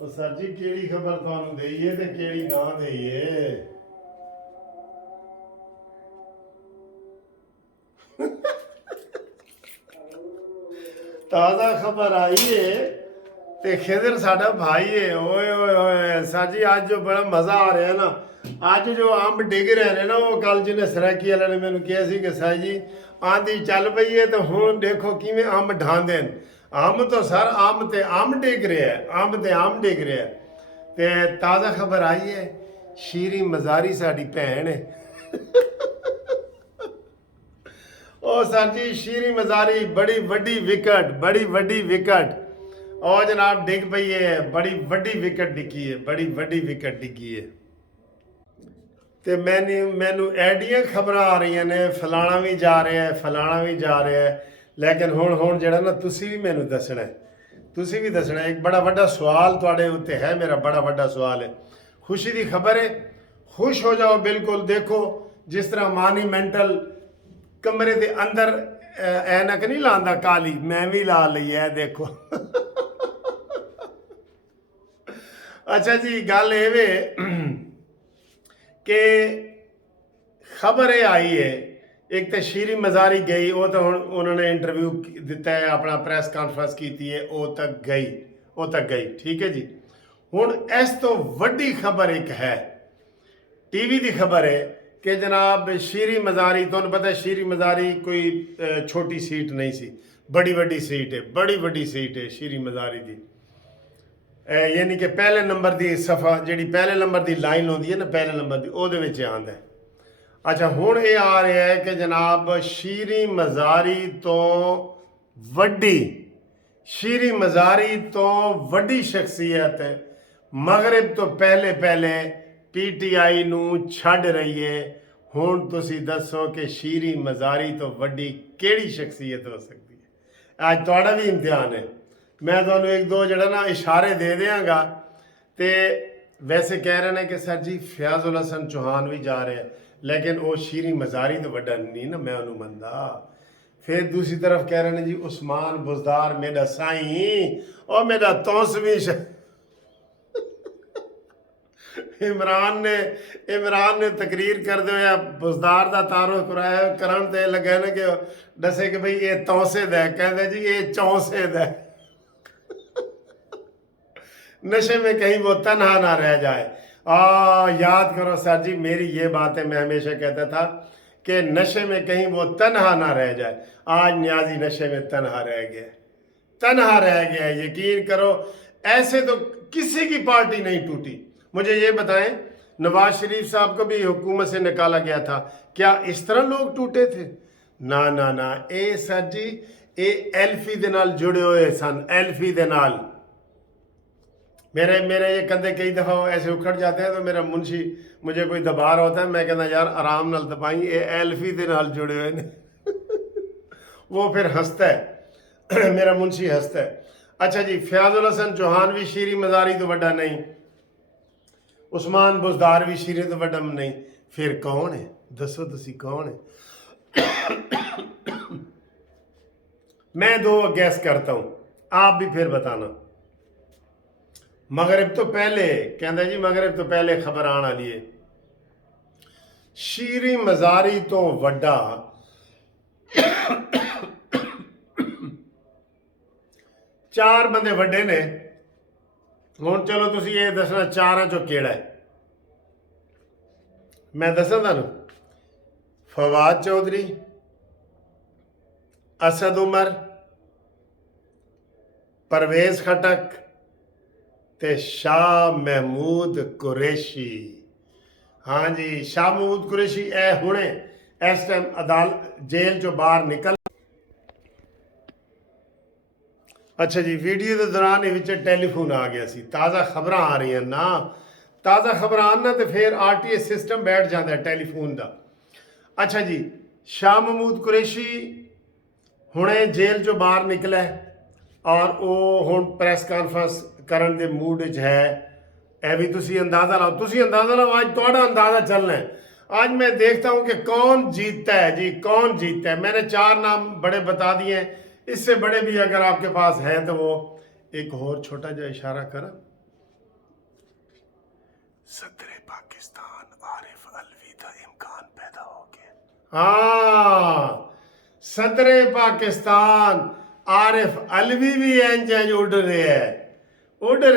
ਉਹ ਸਰ ਜੀ ਕਿਹੜੀ ਖਬਰ ਤੁਹਾਨੂੰ ਦਈਏ ਤੇ ਕਿਹੜੀ ਨਾ ਦਈਏ। ਤਾਜ਼ਾ ਖਬਰ ਆਈ ਏ ਤੇ ਖਿਦਰ ਸਾਡਾ ਭਾਈ ਏ। ਓਏ ਓਏ ਓਏ ਸਰ ਜੀ ਅੱਜ ਜੋ ਬੜਾ ਮਜ਼ਾ ਆ ਰਿਹਾ ਨਾ, ਅੱਜ ਜੋ ਅੰਬ ਡਿੱਗ ਰਹੇ ਨੇ ਨਾ, ਉਹ ਕੱਲ ਜਿਹਨੇ ਸਰਾਕੀ ਵਾਲੇ ਨੇ ਮੈਨੂੰ ਕਿਹਾ ਸੀ ਕਿ ਸਰ ਜੀ ਆਂਦੀ ਚੱਲ ਪਈ ਏ ਤੇ ਹੁਣ ਦੇਖੋ ਕਿਵੇਂ ਅੰਬ ਢਾਂਦੇ ਨੇ। ਅੰਬ ਤਾਂ ਸਰ ਅੰਬ ਤੇ ਅੰਬ ਡਿੱਗ ਰਿਹਾ ਹੈ, ਅੰਬ ਤੇ ਅੰਬ ਡਿੱਗ ਰਿਹਾ ਹੈ। ਤੇ ਤਾਜ਼ਾ ਖਬਰ ਆਈ ਹੈ ਸ਼ੀਰੀ ਮਜ਼ਾਰੀ ਸਾਡੀ ਭੈਣ ਹੈ। ਉਹ ਸਰ ਜੀ ਸ਼ੀਰੀ ਮਜ਼ਾਰੀ ਬੜੀ ਵੱਡੀ ਵਿਕਟ ਉਹ ਜਨਾਬ ਡਿੱਗ ਪਈ ਹੈ। ਬੜੀ ਵੱਡੀ ਵਿਕਟ ਡਿੱਗੀ ਹੈ, ਬੜੀ ਵੱਡੀ ਵਿਕਟ ਡਿੱਗੀ ਹੈ। ਤੇ ਮੈਨੂੰ ਐਡੀਆਂ ਖਬਰਾਂ ਆ ਰਹੀਆਂ ਨੇ ਫਲਾਣਾ ਵੀ ਜਾ ਰਿਹਾ ਹੈ, ਫਲਾਣਾ ਵੀ ਜਾ ਰਿਹਾ ਹੈ। ਲੇਕਿਨ ਹੁਣ ਜਿਹੜਾ ਨਾ ਤੁਸੀਂ ਵੀ ਮੈਨੂੰ ਦੱਸਣਾ ਹੈ, ਤੁਸੀਂ ਵੀ ਦੱਸਣਾ। ਇੱਕ ਬੜਾ ਵੱਡਾ ਸਵਾਲ ਤੁਹਾਡੇ ਉੱਤੇ ਹੈ, ਮੇਰਾ ਬੜਾ ਵੱਡਾ ਸਵਾਲ ਹੈ। ਖੁਸ਼ੀ ਦੀ ਖਬਰ ਹੈ, ਖੁਸ਼ ਹੋ ਜਾਓ ਬਿਲਕੁਲ। ਦੇਖੋ ਜਿਸ ਤਰ੍ਹਾਂ ਮਾਨੀਮੈਂਟਲ ਕਮਰੇ ਦੇ ਅੰਦਰ ਐਨਕ ਨਹੀਂ ਲਾਉਂਦਾ ਕਾਲੀ, ਮੈਂ ਵੀ ਲਾ ਲਈ ਹੈ ਦੇਖੋ। ਅੱਛਾ ਜੀ ਗੱਲ ਇਹ ਵੇ ਕਿ ਖਬਰ ਇਹ ਆਈ ਹੈ, ਇੱਕ ਤਾਂ ਸ਼ੀਰੀ ਮਜ਼ਾਰੀ ਗਈ, ਉਹ ਤਾਂ ਹੁਣ ਉਹਨਾਂ ਨੇ ਇੰਟਰਵਿਊ ਦਿੱਤਾ ਹੈ, ਆਪਣਾ ਪ੍ਰੈਸ ਕਾਨਫਰੰਸ ਕੀਤੀ ਹੈ, ਉਹ ਤੱਕ ਗਈ ਠੀਕ ਹੈ ਜੀ। ਹੁਣ ਇਸ ਤੋਂ ਵੱਡੀ ਖਬਰ ਇੱਕ ਹੈ, ਟੀਵੀ ਦੀ ਖਬਰ ਹੈ ਕਿ ਜਨਾਬ ਸ਼ੀਰੀ ਮਜ਼ਾਰੀ, ਤੁਹਾਨੂੰ ਪਤਾ ਸ਼ੀਰੀ ਮਜ਼ਾਰੀ ਕੋਈ ਛੋਟੀ ਸੀਟ ਨਹੀਂ ਸੀ, ਬੜੀ ਵੱਡੀ ਸੀਟ ਹੈ, ਬੜੀ ਵੱਡੀ ਸੀਟ ਹੈ ਸ਼ੀਰੀ ਮਜ਼ਾਰੀ ਦੀ। ਯਾਨੀ ਕਿ ਪਹਿਲੇ ਨੰਬਰ ਦੀ ਸਫਾ, ਜਿਹੜੀ ਪਹਿਲੇ ਨੰਬਰ ਦੀ ਲਾਈਨ ਹੁੰਦੀ ਹੈ ਨਾ, ਪਹਿਲੇ ਨੰਬਰ ਦੀ, ਉਹਦੇ ਵਿੱਚ ਆਉਂਦਾ ਹੈ। ਅੱਛਾ ਹੁਣ ਇਹ ਆ ਰਿਹਾ ਹੈ ਕਿ ਜਨਾਬ ਸ਼ੀਰੀ ਮਜ਼ਾਰੀ ਤੋਂ ਵੱਡੀ ਸ਼ਖਸੀਅਤ ਮਗਰਬ ਤੋਂ ਪਹਿਲੇ ਪੀਟੀਆਈ ਨੂੰ ਛੱਡ ਰਹੀ ਹੈ। ਹੁਣ ਤੁਸੀਂ ਦੱਸੋ ਕਿ ਸ਼ੀਰੀ ਮਜ਼ਾਰੀ ਤੋਂ ਵੱਡੀ ਕਿਹੜੀ ਸ਼ਖਸੀਅਤ ਹੋ ਸਕਦੀ ਹੈ? ਅੱਜ ਤੁਹਾਡਾ ਵੀ ਇਮਤਿਹਾਨ ਹੈ। ਮੈਂ ਤੁਹਾਨੂੰ ਇੱਕ ਦੋ ਜਿਹੜਾ ਨਾ ਇਸ਼ਾਰੇ ਦੇ ਦਿਆਂਗਾ। ਤੇ ਵੈਸੇ ਕਹਿ ਰਹੇ ਨੇ ਕਿ ਸਰ ਜੀ ਫਿਆਜ਼ੁਲ ਹਸਨ ਚੌਹਾਨ ਵੀ ਜਾ ਰਿਹਾ, ਲੇਕਿਨ ਉਹ ਸ਼ੀਰੀ ਮਜ਼ਾਰੀ ਤੋਂ ਵੱਡਾ ਨਹੀਂ ਨਾ, ਮੈਂ ਉਹਨੂੰ ਮੰਨਦਾ। ਫਿਰ ਦੂਸਰੀ ਤਰਫ ਕਹਿ ਰਹੇ ਨੇ ਜੀ ਉਸਮਾਨ ਬੁਜ਼ਦਾਰ ਮੇਰਾ ਸਾਈਂ, ਉਹ ਮੇਰਾ ਤੌਸਵੀ ਇਮਰਾਨ ਨੇ ਤਕਰੀਰ ਕਰਦੇ ਹੋਇਆ ਬੁਜ਼ਦਾਰ ਦਾ ਤਾਰੁਫ ਕਰਨ ਤੇ ਲੱਗਾ ਨਾ ਕਿ ਦੱਸੇ ਕਿ ਭਈ ਇਹ ਤੌਸਦ ਹੈ, ਕਹਿੰਦੇ ਜੀ ਇਹ ਚੌਸਦ ਹੈ। नशे में कहीं वो तन्हा ना रह जाए। याद करो सर जी मेरी ये बात है, मैं हमेशा कहता था कि नशे में कहीं वो तन्हा ना रह जाए। आज न्याजी नशे में तन्हा रह गया, यकीन करो। ऐसे तो किसी की पार्टी नहीं टूटी। मुझे ये बताएं, नवाज शरीफ साहब को भी हुकूमत से निकाला गया था, क्या इस तरह लोग टूटे थे? ना ना ना, ए सर जी ए एल्फी दे नाल जुड़े हुए सन, एल्फी दे नाल। मेरे ये कंधे कई दफ़ा ऐसे उखड़ जाते हैं तो मेरा मुंशी मुझे कोई दबा रहा होता है, मैं कहता यार आराम नाल दबाई, ये एल्फी दे नाल जुड़े हुए ने। वो फिर हंसता है, मेरा मुंशी हंसता है। अच्छा जी फयाजुल हसन चौहान भी शीरी मजारी तो बड़ा नहीं, उस्मान बुजदार भी शीरी तो बड़ा नहीं, फिर कौन है? दसो तुसी कौन है? मैं दो गैस करता हूँ, आप भी फिर बताना। मगरब तो पहले कहता जी, मगरब तो पहले खबर आने वाली है शीरी मजारी तो वड्डा चार बंदे वड्डे ने। हुण चलो तुसी ये दसना चारां चों केड़ा है। मैं दसां तुहानूं, फवाद चौधरी, असद उमर, परवेज खटक ते शाह महमूद कुरैशी। हाँ जी शाह महमूद कुरैशी ए हुणे इस टाइम अदालत जेल चो बाहर निकल। अच्छा जी वीडियो के दौरान ये टैलीफोन आ गया सी, ताज़ा खबर आ रही हैं ना, ताज़ा खबर आना तो फिर RTI सिस्टम बैठ जाता है टैलीफोन का। अच्छा जी शाह महमूद कुरैशी हुणे जेल चो बाहर निकला और वो हुण प्रैस कॉन्फ्रेंस करन दे मूड च है। ए भी तुसी अंदाज़ा लाओ, आज थोड़ा अंदाज़ा चलना है। आज मैं देखता हूँ कि कौन जीतता है जी, कौन जीतता है। मैंने चार नाम बड़े बता दिए हैं, इससे बड़े भी अगर आपके पास हैं तो वो एक और छोटा जो इशारा करा सदर पाकिस्तान आरिफ अलवी का इम्कान पैदा हो गया। हाँ, सदर पाकिस्तान आरिफ अलवी भी इंज उड़ रहे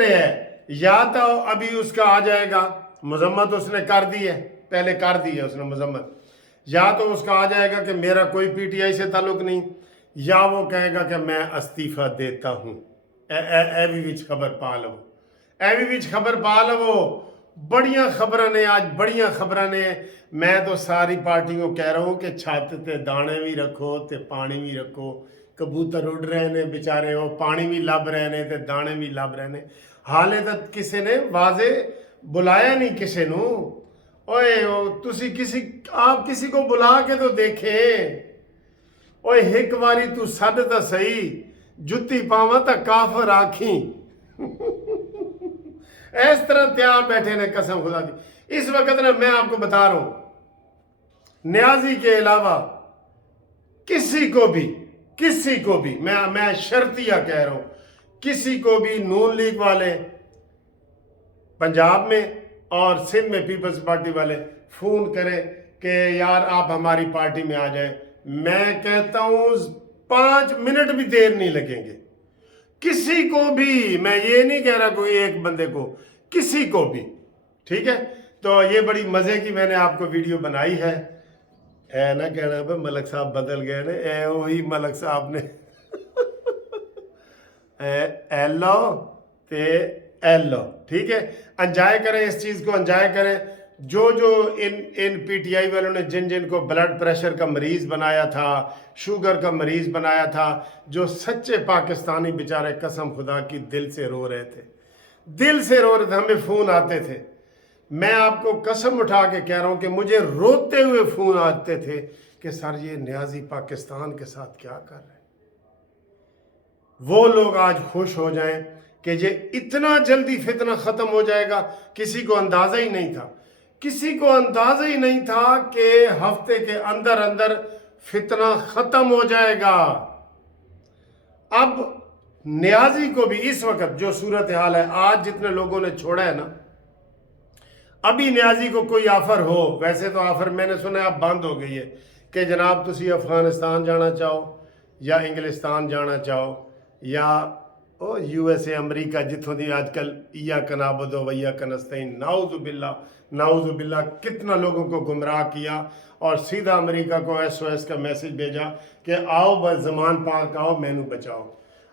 हैं। या तो अभी उसका आ जाएगा, मजम्मत उसने कर दी है, पहले कर दी है उसने मजम्मत, या तो उसका आ जाएगा कि मेरा कोई पीटीआई से ताल्लुक नहीं, या वो कहेगा कि मैं इस्तीफा देता हूँ। एवी विच खबर पा लो, एवी विच खबर पा लो। बड़ियां खबर ने, आज बड़ियां खबर ने। मैं तो सारी पार्टियों को कह रहा हूँ कि छत ते दाने भी रखो ते पानी भी रखो। कबूतर उड़ रहे ने बेचारे, वो पानी भी लभ रहे ने ते दाने भी लभ रहे ने। हाले तक किसी ने वाजे बुलाया नहीं किसी नू। ओए तुसी किसी, आप किसी को बुला के तो देखे। ओए एक बारी तू सद तो सही, जुत्ती पावा तो काफर आखी। इस तरह तैयार बैठे ने, कसम खुदा की। इस वक्त ना मैं आपको बता रहा हूं, न्याजी के अलावा किसी को भी मैं शर्तिया कह रहा हूं, किसी को भी नून लीग वाले पंजाब में और सिंध में पीपल्स पार्टी वाले फोन करें कि यार आप हमारी पार्टी में आ जाएं, मैं कहता हूं 5 मिनट भी देर नहीं लगेंगे। किसी को भी, मैं ये नहीं कह रहा कोई एक बंदे को, किसी को भी, ठीक है। तो ये बड़ी मजे की मैंने आपको वीडियो बनाई है। ऐ ना कहना भाई मलक साहब बदल गए ने, ऐ वही मलक साहब ने एलो ते एलो, ठीक है। एंजॉय करें इस चीज को, एंजॉय करें। जो इन पीटीआई वालों ने जिन को ब्लड प्रेशर का मरीज बनाया था, शुगर का मरीज बनाया था, जो सच्चे पाकिस्तानी बेचारे कसम खुदा की दिल से रो रहे थे, हमें फोन आते थे। मैं आपको कसम उठा के कह रहा हूं कि मुझे रोते हुए फोन आते थे कि सर ये न्याजी पाकिस्तान के साथ क्या कर रहे हैं। वो लोग आज खुश हो जाएं कि ये इतना जल्दी फितना खत्म हो जाएगा, किसी को अंदाजा ही नहीं था। किसी को अंदाजा ही नहीं था कि हफ्ते के अंदर अंदर फितना खत्म हो जाएगा। अब न्याजी को भी इस वक्त जो सूरत हाल है, आज जितने लोगों ने छोड़ा है ना, अभी न्याजी को कोई ऑफर हो, वैसे तो ऑफर मैंने सुना है अब बंद हो गई है कि जनाब तुसी अफगानिस्तान जाना चाहो या इंग्लिस्तान जाना चाहो या यूएसए अमरीका, जितों दी आजकल इया कनाबदो वैया कनस्तैन, नाउजुबिल्ला कितना लोगों को गुमराह किया और सीधा अमेरिका को SOS का मैसेज भेजा कि आओ बस जमान पाक आओ, मैनू बचाओ,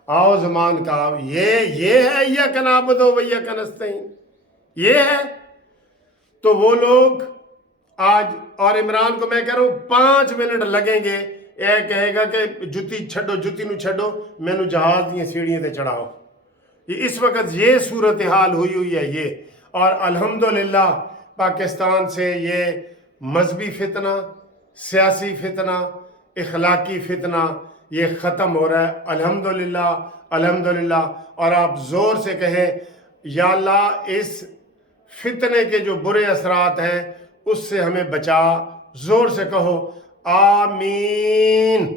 आओ जमान का आओ। ये है या कनाबदो वैया कनस्तैन, ये है। तो वो लोग आज, और इमरान को मैं कह रहा हूं 5 मिनट लगेंगे, यह कहेगा कि जुत्ती नू छड्डो, मैनू जहाज दी सीढ़ियां ते चढ़ाओ। इस वक्त ये सूरत हाल हुई है ये। और अल्हम्दुलिल्लाह पाकिस्तान से ये मजहबी फितना, सियासी फितना, इखलाकी फितना ये ख़त्म हो रहा है, अल्हम्दुलिल्लाह, अल्हम्दुलिल्लाह। और आप ज़ोर से कहें या अल्लाह इस फितने के जो बुरे असरात हैं उससे हमें बचा, ज़ोर से कहो आमीन।